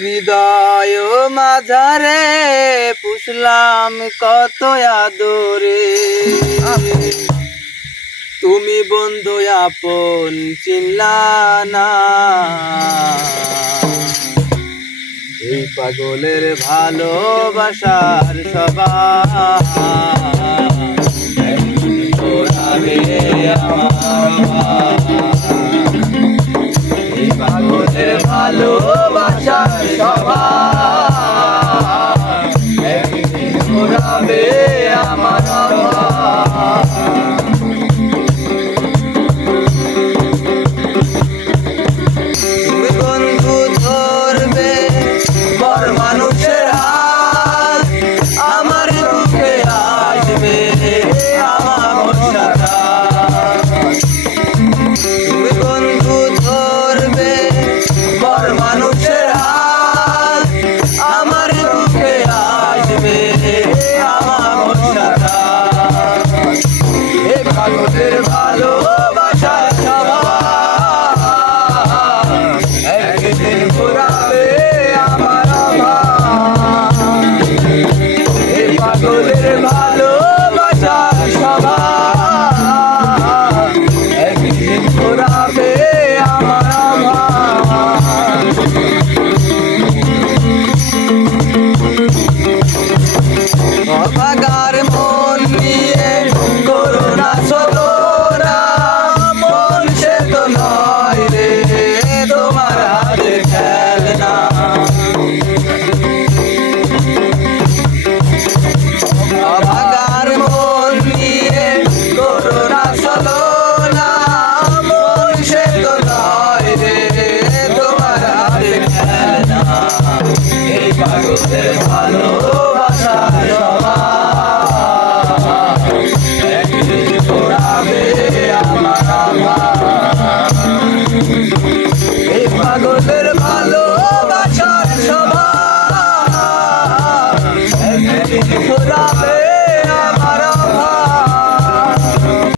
হৃদয় মাঝারে পুষলাম কত আদরে, তুমি বন্ধু আপন চিনলা না। এই পাগলের ভালোবাসার সবাই এই পাগলের ভালোবাসার সবাই একদিন ঘোরাবে আমার। তুমি বন্ধু ধরবে বড় মানুষের হাত, আমার বুকে আসবে আমার বর্ষাটা। তুমি বন্ধু ধরবে বড় মানুষের হাত, আমার বুকে আসবে আমার বর্ষাটা। এ পাগলের ভালোবাসার সবাই একদিন ঘোরাবে আমার অভাব। এ পাগলের ভালোবাসার সবাই একদিন ঘোরাবে আমার অভাব। অভাগার মন নিয়ে করোনা চলোরা, মন সে তো নয় রে তোমার হাতে খেলনা। অভাগার মন নিয়ে করোনা চলোরা, মন সে তো নয় রে তোমার হাতে খেলনা। এই পাগলের ভালোবাসার সবাই একদিন ঘোরাবে আমার অভাব। এই পাগলের ভালোবাসার সবাই একদিন ঘোরাবে